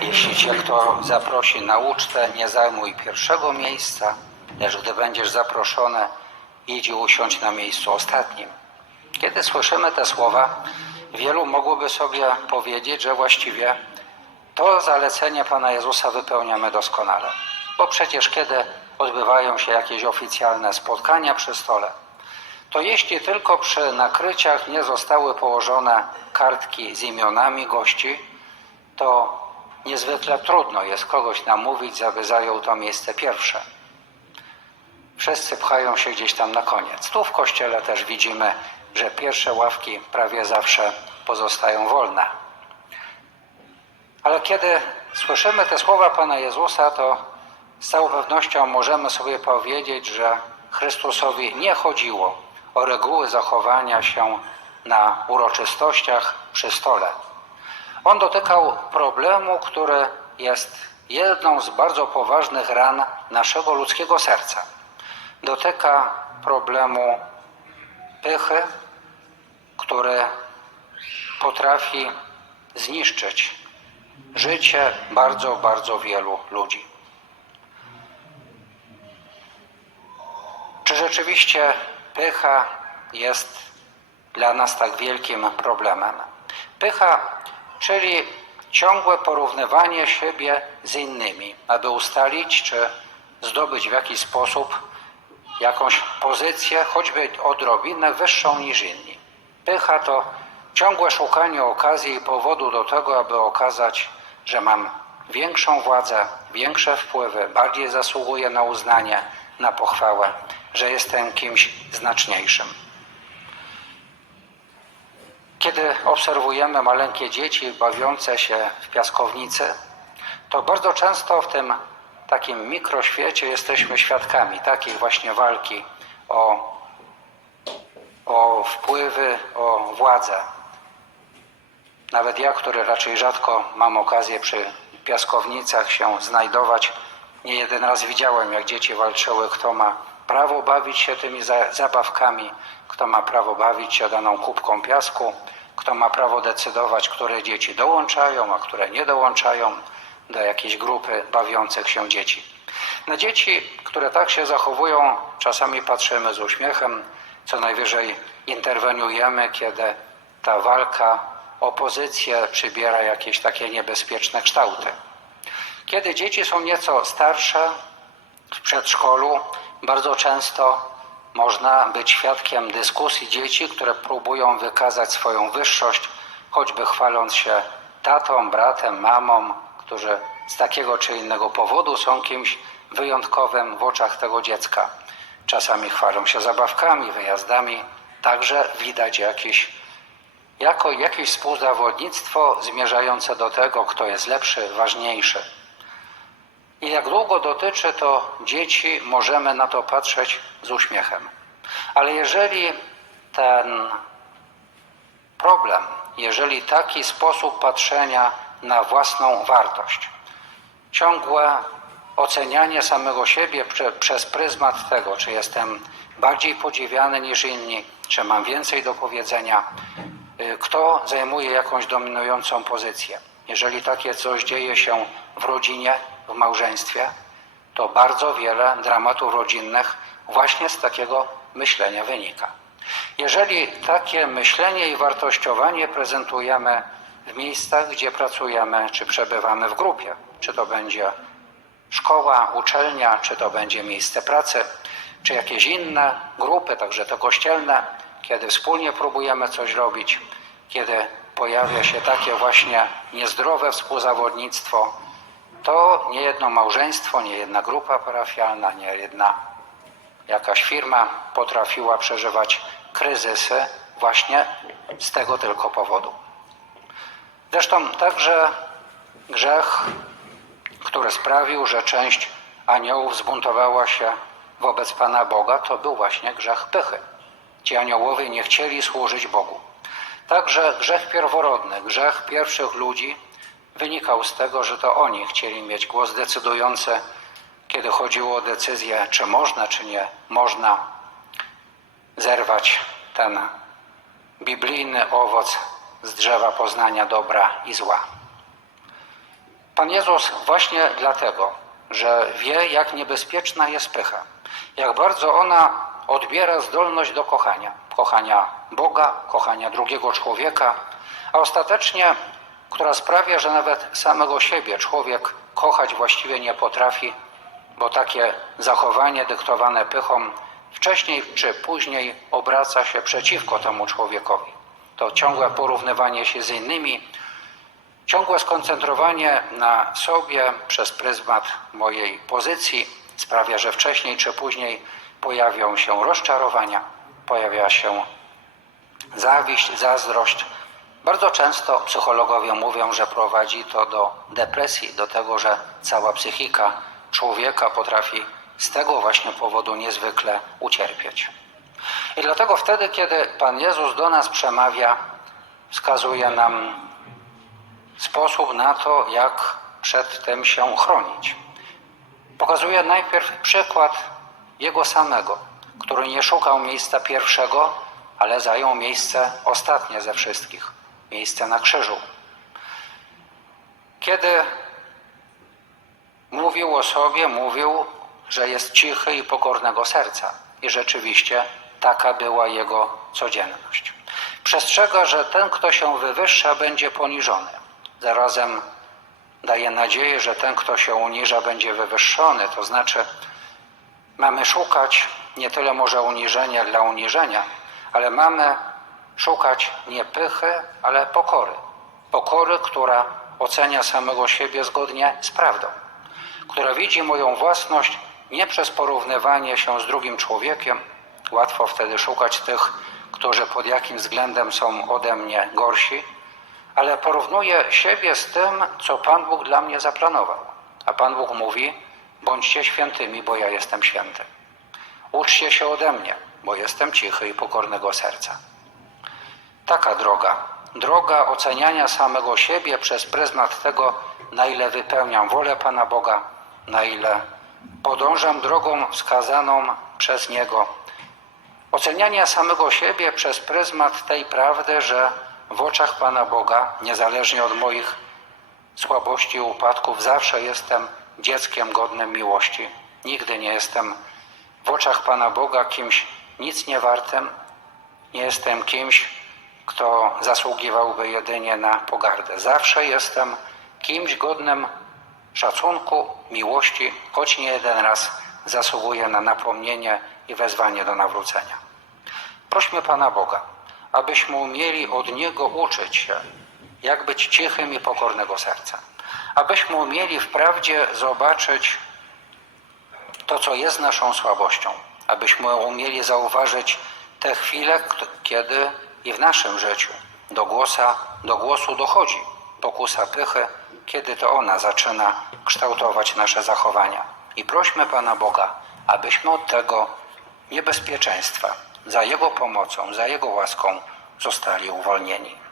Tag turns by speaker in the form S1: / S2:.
S1: Jeśli cię kto zaprosi na ucztę, nie zajmuj pierwszego miejsca, lecz gdy będziesz zaproszony, idź i usiądź na miejscu ostatnim. Kiedy słyszymy te słowa, wielu mogłoby sobie powiedzieć, że właściwie to zalecenie Pana Jezusa wypełniamy doskonale. Bo przecież kiedy odbywają się jakieś oficjalne spotkania przy stole, to jeśli tylko przy nakryciach nie zostały położone kartki z imionami gości, to niezwykle trudno jest kogoś namówić, aby zajął to miejsce pierwsze. Wszyscy pchają się gdzieś tam na koniec. Tu w kościele też widzimy, że pierwsze ławki prawie zawsze pozostają wolne. Ale kiedy słyszymy te słowa Pana Jezusa, to z całą pewnością możemy sobie powiedzieć, że Chrystusowi nie chodziło o reguły zachowania się na uroczystościach przy stole. On dotykał problemu, który jest jedną z bardzo poważnych ran naszego ludzkiego serca. Dotyka problemu pychy, który potrafi zniszczyć życie bardzo, bardzo wielu ludzi. Czy rzeczywiście pycha jest dla nas tak wielkim problemem? Pycha, czyli ciągłe porównywanie siebie z innymi, aby ustalić, czy zdobyć w jakiś sposób jakąś pozycję, choćby odrobinę wyższą niż inni. Pycha to ciągłe szukanie okazji i powodu do tego, aby okazać, że mam większą władzę, większe wpływy, bardziej zasługuję na uznanie, na pochwałę, że jestem kimś znaczniejszym. Kiedy obserwujemy maleńkie dzieci bawiące się w piaskownicy, to bardzo często w tym takim mikroświecie jesteśmy świadkami takiej właśnie walki o, o wpływy, o władzę. Nawet ja, który raczej rzadko mam okazję przy piaskownicach się znajdować, nie jeden raz widziałem, jak dzieci walczyły, kto ma prawo bawić się tymi za- zabawkami, kto ma prawo bawić się daną kubką piasku, kto ma prawo decydować, które dzieci dołączają, a które nie dołączają do jakiejś grupy bawiących się dzieci. Na dzieci, które tak się zachowują, czasami patrzymy z uśmiechem, co najwyżej interweniujemy, kiedy ta walka o pozycję przybiera jakieś takie niebezpieczne kształty. Kiedy dzieci są nieco starsze, w przedszkolu, bardzo często można być świadkiem dyskusji dzieci, które próbują wykazać swoją wyższość, choćby chwaląc się tatą, bratem, mamą, którzy z takiego czy innego powodu są kimś wyjątkowym w oczach tego dziecka. Czasami chwalą się zabawkami, wyjazdami, także widać jakiś, jako jakieś współzawodnictwo zmierzające do tego, kto jest lepszy, ważniejszy. I jak długo dotyczy to dzieci, możemy na to patrzeć z uśmiechem. Ale jeżeli ten problem, jeżeli taki sposób patrzenia na własną wartość, ciągłe ocenianie samego siebie prze, przez pryzmat tego, czy jestem bardziej podziwiany niż inni, czy mam więcej do powiedzenia, y, kto zajmuje jakąś dominującą pozycję. Jeżeli takie coś dzieje się w rodzinie, małżeństwie, to bardzo wiele dramatów rodzinnych właśnie z takiego myślenia wynika. Jeżeli takie myślenie i wartościowanie prezentujemy w miejscach, gdzie pracujemy, czy przebywamy w grupie, czy to będzie szkoła, uczelnia, czy to będzie miejsce pracy, czy jakieś inne grupy, także te kościelne, kiedy wspólnie próbujemy coś robić, kiedy pojawia się takie właśnie niezdrowe współzawodnictwo, to nie jedno małżeństwo, nie jedna grupa parafialna, nie jedna jakaś firma potrafiła przeżywać kryzysy właśnie z tego tylko powodu. Zresztą także grzech, który sprawił, że część aniołów zbuntowała się wobec Pana Boga, to był właśnie grzech pychy. Ci aniołowie nie chcieli służyć Bogu. Także grzech pierworodny, grzech pierwszych ludzi wynikał z tego, że to oni chcieli mieć głos decydujący, kiedy chodziło o decyzję, czy można, czy nie można zerwać ten biblijny owoc z drzewa poznania dobra i zła. Pan Jezus właśnie dlatego, że wie, jak niebezpieczna jest pycha, jak bardzo ona odbiera zdolność do kochania, kochania Boga, kochania drugiego człowieka, a ostatecznie, która sprawia, że nawet samego siebie człowiek kochać właściwie nie potrafi, bo takie zachowanie dyktowane pychą wcześniej czy później obraca się przeciwko temu człowiekowi. To ciągłe porównywanie się z innymi, ciągłe skoncentrowanie na sobie przez pryzmat mojej pozycji sprawia, że wcześniej czy później pojawią się rozczarowania, pojawia się zawiść, zazdrość. Bardzo często psychologowie mówią, że prowadzi to do depresji, do tego, że cała psychika człowieka potrafi z tego właśnie powodu niezwykle ucierpieć. I dlatego wtedy, kiedy Pan Jezus do nas przemawia, wskazuje nam sposób na to, jak przed tym się chronić. Pokazuje najpierw przykład Jego samego, który nie szukał miejsca pierwszego, ale zajął miejsce ostatnie ze wszystkich miejsce na krzyżu. Kiedy mówił o sobie, mówił, że jest cichy i pokornego serca. I rzeczywiście taka była jego codzienność. Przestrzega, że ten, kto się wywyższa, będzie poniżony. Zarazem daje nadzieję, że ten, kto się uniża, będzie wywyższony. To znaczy, mamy szukać nie tyle może uniżenia dla uniżenia, ale mamy szukać nie pychy, ale pokory. Pokory, która ocenia samego siebie zgodnie z prawdą, która widzi moją własność nie przez porównywanie się z drugim człowiekiem. Łatwo wtedy szukać tych, którzy pod jakim względem są ode mnie gorsi, ale porównuję siebie z tym, co Pan Bóg dla mnie zaplanował. A Pan Bóg mówi: bądźcie świętymi, bo ja jestem święty. Uczcie się ode mnie, bo jestem cichy i pokornego serca. Taka droga, droga oceniania samego siebie przez pryzmat tego, na ile wypełniam wolę Pana Boga, na ile podążam drogą wskazaną przez Niego. Oceniania samego siebie przez pryzmat tej prawdy, że w oczach Pana Boga, niezależnie od moich słabości i upadków, zawsze jestem dzieckiem godnym miłości. Nigdy nie jestem w oczach Pana Boga kimś nic nie wartym, nie jestem kimś, kto zasługiwałby jedynie na pogardę. Zawsze jestem kimś godnym szacunku, miłości, choć nie jeden raz zasługuję na napomnienie i wezwanie do nawrócenia. Prośmy Pana Boga, abyśmy umieli od Niego uczyć się, jak być cichym i pokornego serca. Abyśmy umieli wprawdzie zobaczyć to, co jest naszą słabością. Abyśmy umieli zauważyć te chwile, kiedy i w naszym życiu do, głosa, do głosu dochodzi pokusa pychy, kiedy to ona zaczyna kształtować nasze zachowania. I prośmy Pana Boga, abyśmy od tego niebezpieczeństwa za Jego pomocą, za Jego łaską zostali uwolnieni.